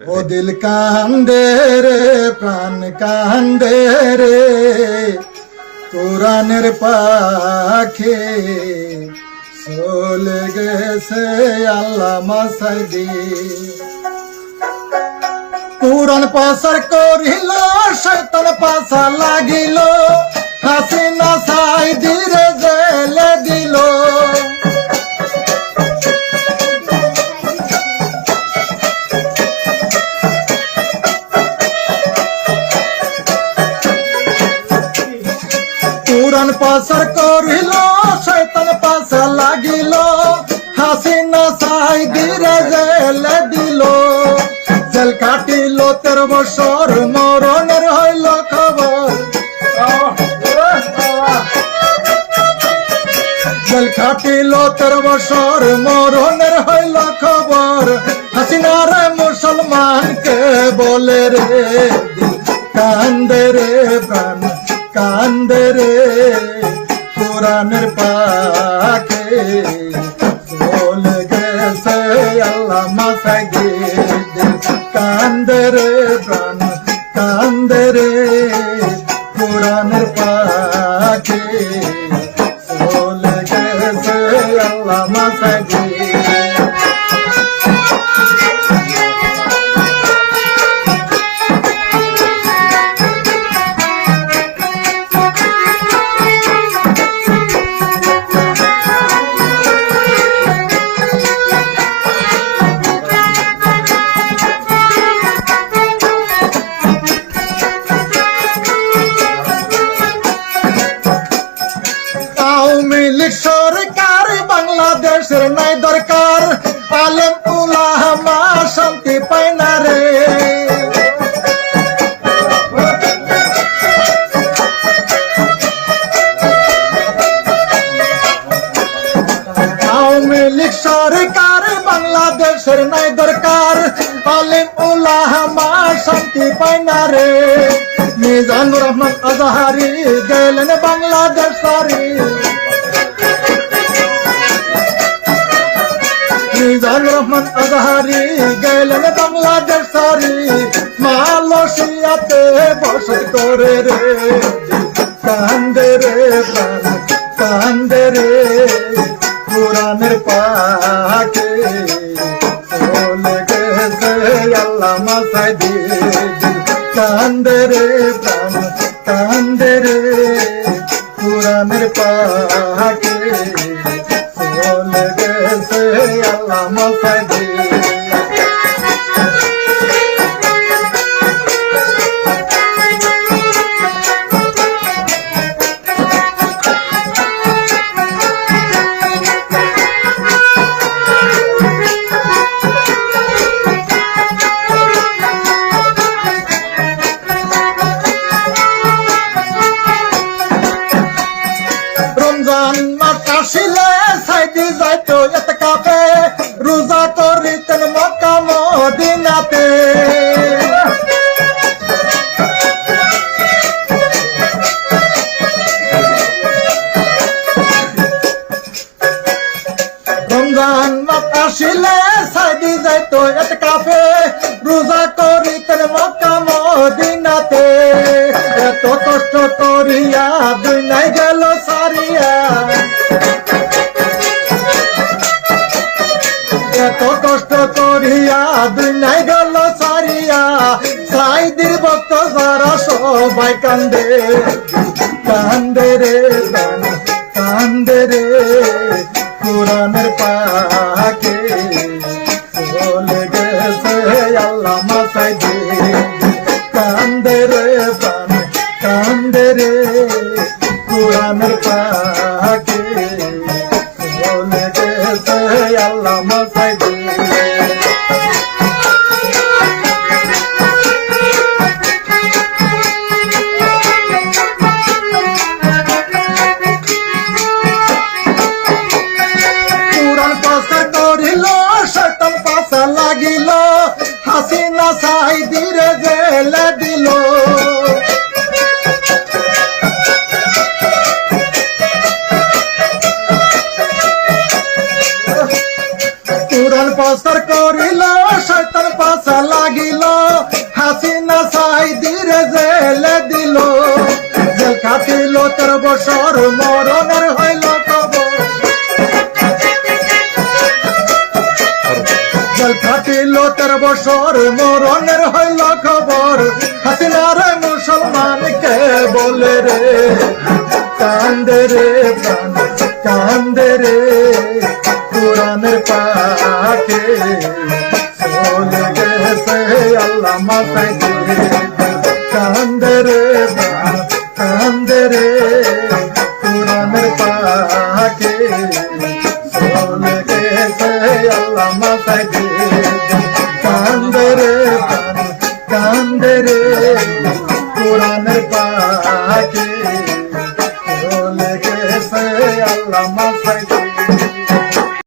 ও দিল কান্দে রে প্রাণ কান্দে রে কোরআনের পাখে চলে গেছে আল্লাহ মাসাইদি কোরআন পাসার করিল শৈতান পাশা লাগিল হাসিনা সাই পুরাণ পাসার করিল শৈতান পাশা লাগিল। হাসিনা সাই দিরে জেলে দিল। জেল কাটিল তের বছর, মরণের হইল খবর। জেল কাটিল তের বছর, মরণের হইল খবর। হাসিনার মুসলমানকে বলে রে, কান্দে রে প্রাণ। কান্দে রে কোরআনের পাখে বলে গেছে আল্লাহ মাসাই দিল কান্দে রে প্রাণ কান্দে নাই দরকার। আলেম উলামা শান্তি পায় না রে। মিজানুর রহমান আজহারি গেলেন বাংলাদেশ সারি। মিজান রহমান আজহারি গেলেন বাংলাদেশ সারি। মালয়েশিয়াতে বসত করে রে। কান্দে রে কান্দে রে কান্দে রে প্রাণ কান্দরে রে কোরআনের পাকে চলে গেছে আল্লাহ মাসাই আসিলে সাইদি যাইতো এত কাপে, রোজা করিতেন মক্কা মদিনাতে। রমজান মাস আসিলে সাইদি যাইতো এত কাপে, রোজা করিতেন মক্কা মদিনাতে। এত কষ্ট করিয়া কান্দে রে কান্দে রে কোরআনের পাকে চলে গেছে, আল্লাহ মাসাই দিয়ে। কান্দে রে প্রাণ কান্দে রে কোরআনের পাকে চলে গেছে, আল্লাহ মাসাই দিয়ে। কাটিল তের বছর, মরণের হইল খবর। হাসিনার মুসলমানকে বলে রে? কান্দে রে কান্দে রে। কোরআনের পাখে চলে গেছে, আল্লাহ মাথায় സുന്ദരേ